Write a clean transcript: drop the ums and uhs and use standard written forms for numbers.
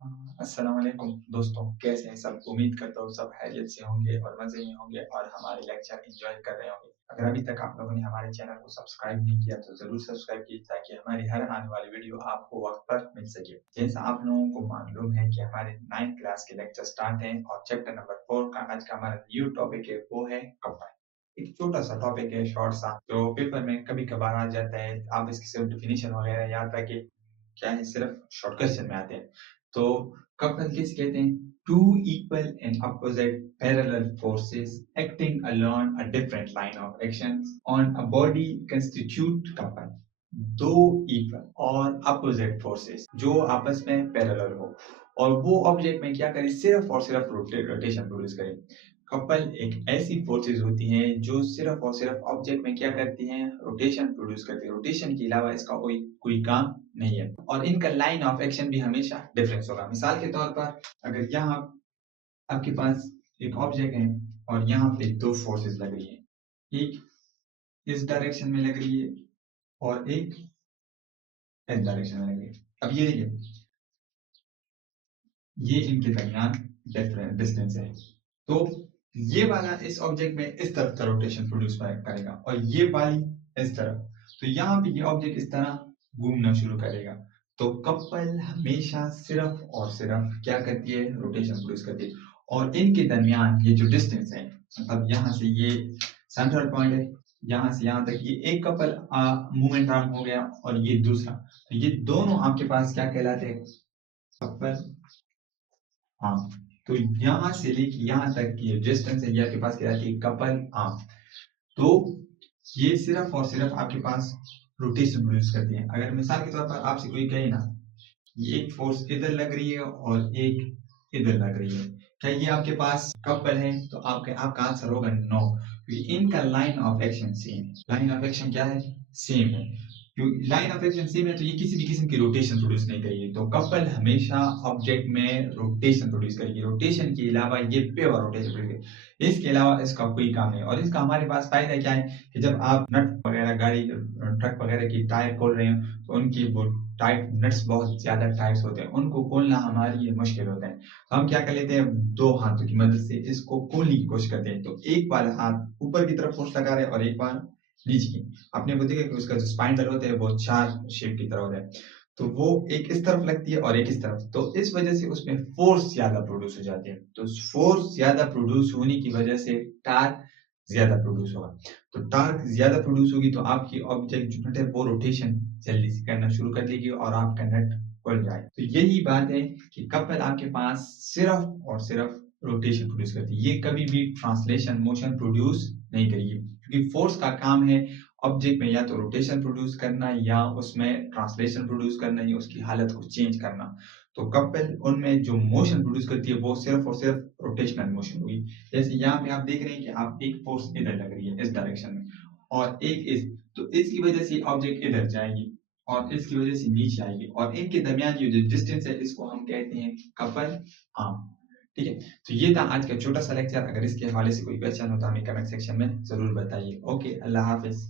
अस्सलाम वालेकुम दोस्तों, कैसे हैं सब? उम्मीद करता हूँ सब खैरियत से होंगे और मज़े में होंगे और हमारे लेक्चर एंजॉय कर रहे होंगे। अगर अभी तक आप लोगों ने हमारे चैनल को सब्सक्राइब नहीं किया तो ज़रूर सब्सक्राइब कीजिए ताकि हमारी हर आने वाली वीडियो आपको वक्त पर मिल सके। जैसा आप लोगों को मालूम है कि हमारे 9th क्लास के लेक्चर स्टार्ट हैं और चैप्टर नंबर 4 का आज का हमारा न्यू टॉपिक है वो है कंपाइल। एक छोटा सा टॉपिक है, शॉर्ट सा, जो पेपर में कभी कभार आ जाता है। आप इसकी सिर्फ डिफिनीशन वगैरह याद रखिए, क्या है, सिर्फ शॉर्ट क्वेश्चन में आते हैं। तो कपल किसे कहते हैं? Two equal and opposite parallel forces acting along a different line of action on a body constitute couple. दो इक्वल और अपोजिट फोर्सेस जो आपस में पैरेलल हो और वो ऑब्जेक्ट में क्या करे, सिर्फ और सिर्फ रोटेशन प्रोड्यूस करे। कपल एक ऐसी फोर्सेस होती हैं जो सिर्फ और सिर्फ ऑब्जेक्ट में क्या करती हैं, रोटेशन प्रोड्यूस करती है। रोटेशन के अलावा इसका कोई कोई काम नहीं है और इनका लाइन ऑफ एक्शन भी हमेशा डिफरेंस होगा। मिसाल के तौर पर अगर यहाँ आपके पास एक ऑब्जेक्ट है और यहाँ पे दो फोर्सेस लग रही है, एक इस डायरेक्शन में लग रही है और एक इस डायरेक्शन में लग रही है। अब ये देखिए, ये इनके दरमियान डिस्टेंस है। तो ये वाला इस ऑब्जेक्ट में इस तरफ का रोटेशन प्रोड्यूस करेगा और ये वाली इस तरफ। तो यहाँ पे ये ऑब्जेक्ट इस तरह घूमना शुरू करेगा। तो कपल हमेशा सिर्फ और सिर्फ क्या करती है, रोटेशन प्रोड्यूस करती है। और इनके दरमियान ये जो डिस्टेंस है, मतलब यहाँ से ये सेंट्रल पॉइंट है, यहाँ से यहाँ तक ये एक कपल मूवमेंट आर्म हो गया और ये दूसरा। तो ये दोनों आपके पास क्या कहलाते हैं, कपल। हाँ, तो यहाँ से लेके यहाँ तक की डिस्टेंस है, ये आपके पास क्या है, कपल आर्म। तो ये सिर्फ और सिर्फ आपके पास रोटेशन प्रोड्यूस करती है। अगर मिसाल के तौर पर आपसे कोई कहे ना, ये एक फोर्स इधर लग रही है और एक इधर लग रही है, क्या ये आपके पास कपल है? तो आपका आंसर होगा नो, क्योंकि इनका लाइन ऑफ एक्शन सेम है। लाइन ऑफ एक्शन क्या है, सेम है। क्योंकि लाइन ऑफ एक्शन सेम है तो ये किसी भी किस्म की रोटेशन प्रोड्यूस नहीं करेगी। तो कपल हमेशा ऑब्जेक्ट में रोटेशन प्रोड्यूस करेगी। रोटेशन के अलावा ये प्योर रोटेशन प्रोड्यूस करेगी, इसके अलावा इसका कोई काम नहीं। और इसका हमारे पास फायदा क्या है कि जब आप नट वगैरह, गाड़ी ट्रक वगैरह की टायर खोल रहे हो तो उनकी वो टाइट नट्स बहुत ज्यादा टाइट होते हैं, उनको खोलना हमारे लिए मुश्किल होता है। तो हम क्या कर लेते हैं, दो हाथों की मदद से इसको खोलने की कोशिश करते हैं। तो एक बार हाथ ऊपर की तरफ फोर्स लगा रहे हैं और एक बार नीचे की। आपने वो देखा कि उसका जो स्पाइंडल होता है वो चार शेप की तरह होता है। तो वो एक इस तरफ लगती है और एक इस तरफ, तो इस वजह से उसमें फोर्स ज्यादा प्रोड्यूस हो जाती है। तो फोर्स ज्यादा प्रोड्यूस होने की वजह से टार्क ज्यादा प्रोड्यूस होगा। तो टार्क ज्यादा प्रोड्यूस होगी तो आपकी ऑब्जेक्ट जो नट है वो रोटेशन जल्दी से करना शुरू कर देगी और आपका नट खुल जाए। तो यही बात है कि कपल आपके पास सिर्फ और सिर्फ रोटेशन प्रोड्यूस करती है, ये कभी भी ट्रांसलेशन मोशन प्रोड्यूस नहीं करेगी। क्योंकि फोर्स का काम है ऑब्जेक्ट में या तो रोटेशन प्रोड्यूस करना या उसमें ट्रांसलेशन प्रोड्यूस करना या उसकी हालत को चेंज करना। तो कपल उनमें जो मोशन प्रोड्यूस करती है वो सिर्फ और सिर्फ रोटेशनल मोशन हुई। जैसे यहाँ पे आप देख रहे हैं कि आप एक फोर्स इधर लग रही है इस डायरेक्शन में और एक इस, तो इसकी वजह से ऑब्जेक्ट इधर जाएगी और इसकी वजह से नीचे आएगी और इनके दरमियान ये जो डिस्टेंस है इसको हम कहते हैं कपल आर्म। ठीक है, तो ये था आज का छोटा सा लेक्चर। अगर इसके हवाले से कोई क्वेश्चन हो तो हमें कमेंट सेक्शन में जरूर बताइए। ओके, अल्लाह हाफिज।